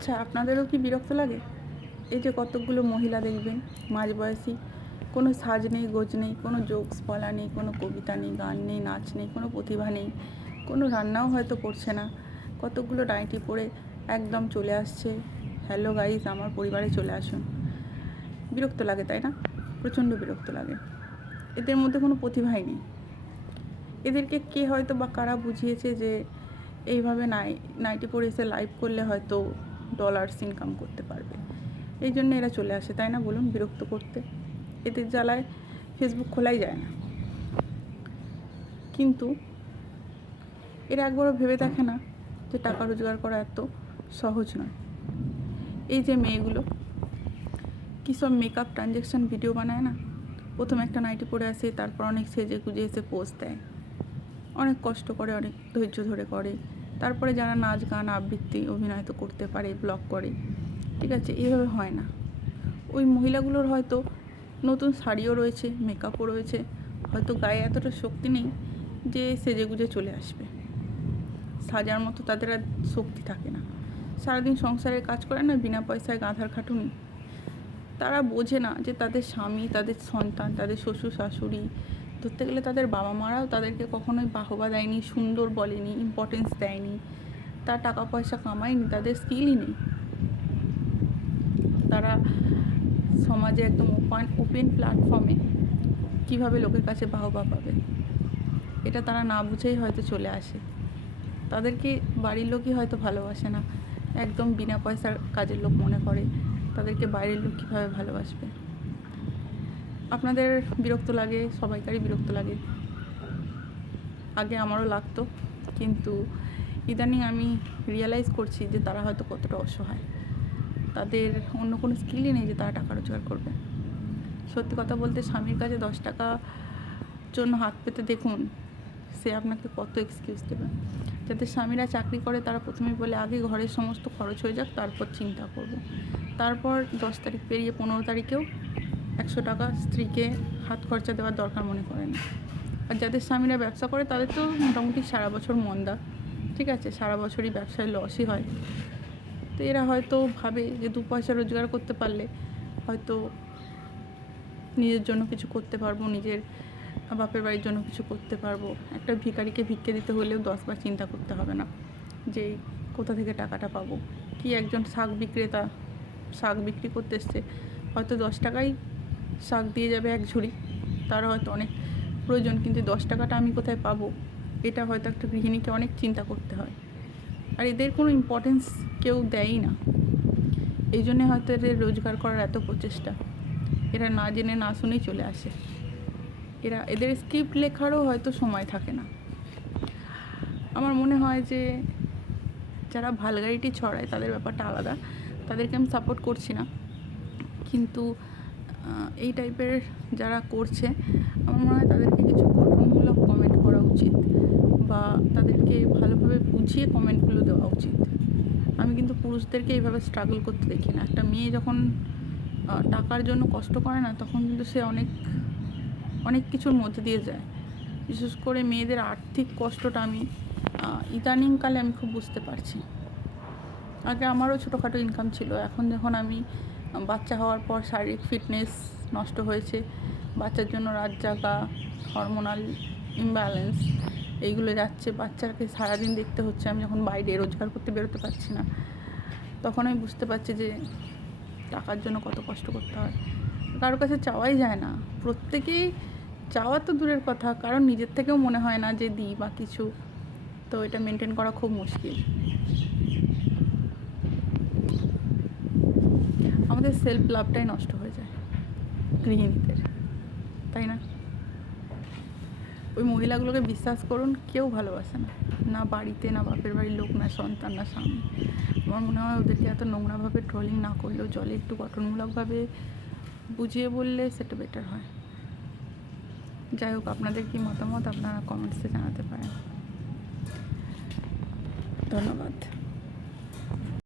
আচ্ছা, আপনাদেরও কি বিরক্ত লাগে? এই যে কতকগুলো মহিলা দেখবেন মাঝবয়সী, কোনো সাজ নেই, গোজ নেই, কোনো জোকস বলা নেই, কোনো কবিতা নেই, গান নেই, নাচ নেই, কোনো প্রতিভা নেই, কোনো রান্নাও হয়তো করছে না, কতকগুলো নাইটি পরে একদম চলে আসছে, হ্যালো গাইস আমার পরিবারে চলে আসুন। বিরক্ত লাগে, তাই না? প্রচণ্ড বিরক্ত লাগে। এদের মধ্যে কোনো প্রতিভাই নেই। এদেরকে কে হয়তো বা কারা বুঝিয়েছে যে এইভাবে নাইটি পরে এসে লাইভ করলে হয়তো ডলার্স ইনকাম করতে পারবে, এই জন্য এরা চলে আসে, তাই না? বলুন, বিরক্ত করতে। এদের জ্বালায় ফেসবুক খোলাই যায় না। কিন্তু এরা একবারও ভেবে দেখে না যে টাকা রোজগার করা এত সহজ নয়। এই যে মেয়েগুলো কী সব মেকআপ ট্রানজ্যাকশান ভিডিও বানায় না, প্রথমে একটা নাইটি পরে আসে, তারপর অনেক সেজে গুজে এসে পোজ দেয়, অনেক কষ্ট করে, অনেক ধৈর্য ধরে করে। তারপরে যারা নাচ গান আবৃত্তি অভিনয় তো করতে পারে, ব্লগ করে, ঠিক আছে, এইভাবে হয় না। ওই মহিলাগুলোর হয়তো নতুন শাড়িও রয়েছে, মেকআপও রয়েছে, হয়তো গায়ে এতটা শক্তি নেই যে সেজে গুজে চলে আসবে। সাজার মতো তাদের আর শক্তি থাকে না। সারাদিন সংসারের কাজ করে না, বিনা পয়সায় গাধার খাটুনি। তারা বোঝে না যে তাদের স্বামী, তাদের সন্তান, তাদের শ্বশুর শাশুড়ি, ধরতে গেলে তাদের বাবা মারাও তাদেরকে কখনোই বাহবা দেয়নি, সুন্দর বলেনি, ইম্পর্টেন্স দেয়নি। তার টাকা পয়সা কামায়নি, তাদের স্কিলই নেই। তারা সমাজে একদম ওপেন প্ল্যাটফর্মে কীভাবে লোকের কাছে বাহবা পাবে, এটা তারা না বুঝেই হয়তো চলে আসে। তাদেরকে বাড়ির লোকই হয়তো ভালোবাসে না, একদম বিনা পয়সার কাজের লোক মনে করে। তাদেরকে বাইরের লোক কীভাবে ভালোবাসবে? আপনাদের বিরক্ত লাগে, সবাইকারই বিরক্ত লাগে। আগে আমারও লাগতো, কিন্তু ইদানিং আমি রিয়েলাইজ করছি যে তারা হয়তো কতটা অসহায়। তাদের অন্য কোনো স্কিলই নেই যে তারা টাকা রোজগার করবে। সত্যি কথা বলতে, স্বামীর কাছে 10 টাকা জন্য হাত পেতে দেখুন, সে আপনাকে কত এক্সকিউজ দেবে। যাদের স্বামীরা চাকরি করে তারা প্রথমে বলে আগে ঘরের সমস্ত খরচ হয়ে যাক, তারপর চিন্তা করব। তারপর 10 তারিখ পেরিয়ে 15 তারিখেও 100 টাকা স্ত্রীকে হাত খরচা দেওয়ার দরকার মনে করে না। আর যাদের স্বামীরা ব্যবসা করে তাদের তো মোটামুটি সারা বছর মন্দা, ঠিক আছে, সারা বছরই ব্যবসায় লসই হয়। তো এরা হয়তো ভাবে যে 2 পয়সা রোজগার করতে পারলে হয়তো নিজের জন্য কিছু করতে পারবো, নিজের বাপের বাড়ির জন্য কিছু করতে পারবো। একটা ভিখারিকে ভিক্ষে দিতে হলেও 10 বার চিন্তা করতে হবে না যে কোথা থেকে টাকাটা পাবো। কি একজন শাক বিক্রেতা শাক বিক্রি করতে এসছে, হয়তো 10 টাকাই শাক দিয়ে যাবে এক ঝুড়ি, তার হয়তো অনেক প্রয়োজন, কিন্তু 10 টাকাটা আমি কোথায় পাবো, এটা হয়তো একটা গৃহিণীকে অনেক চিন্তা করতে হয়। আর এদের কোনো ইম্পর্টেন্স কেউ দেয়ই না, এই জন্যে হয়তো এদের রোজগার করার এত প্রচেষ্টা। এরা না জেনে না শুনেই চলে আসে। এদের স্ক্রিপ্ট লেখারও হয়তো সময় থাকে না। আমার মনে হয় যে যারা ভালগারিটি ছড়ায় তাদের ব্যাপারটা আলাদা, তাদেরকে আমি সাপোর্ট করছি না, কিন্তু এই টাইপের যারা করছে আমার মনে হয় তাদেরকে কিছু গঠনমূলক কমেন্ট করা উচিত, বা তাদেরকে ভালোভাবে বুঝিয়ে কমেন্টগুলো দেওয়া উচিত। আমি কিন্তু পুরুষদেরকে এইভাবে স্ট্রাগল করতে দেখি না। একটা মেয়ে যখন টাকার জন্য কষ্ট করে না, তখন কিন্তু সে অনেক কিছুর মধ্যে দিয়ে যায়। বিশেষ করে মেয়েদের আর্থিক কষ্টটা আমি ইদানিংকালে আমি খুব বুঝতে পারছি। আগে আমারও ছোটোখাটো ইনকাম ছিল, এখন যখন আমি বাচ্চা হওয়ার পর শারীরিক ফিটনেস নষ্ট হয়েছে, বাচ্চার জন্য রাত জাগা, হরমোনাল ইমব্যালেন্স এইগুলো যাচ্ছে, বাচ্চাকে সারাদিন দেখতে হচ্ছে, আমি যখন বাইরে রোজগার করতে বেরোতে পারছি না, তখন আমি বুঝতে পারছি যে টাকার জন্য কত কষ্ট করতে হয়। কারোর কাছে চাওয়াই যায় না, প্রত্যেকেই চাওয়া তো দূরের কথা, কারণ নিজের থেকেও মনে হয় না যে দিই বা কিছু। তো এটা মেনটেন করা খুব মুশকিল। আমাদের সেলফ লাভটাই নষ্ট হয়ে যায় গৃহিণীদের, তাই না? ওই মহিলাগুলোকে বিশ্বাস করুন, কেউ ভালোবাসে না, না বাড়িতে, না বাপের বাড়ির লোক, না সন্তান, না স্বামী। আমার মনে হয় ওদেরকে এত নোংরাভাবে ট্রলিং না করলেও চলে, একটু গঠনমূলকভাবে বুঝিয়ে বললে সেটা বেটার হয়। যাই হোক, আপনাদের কি মতামত আপনারা কমেন্টসে জানাতে পারেন। ধন্যবাদ।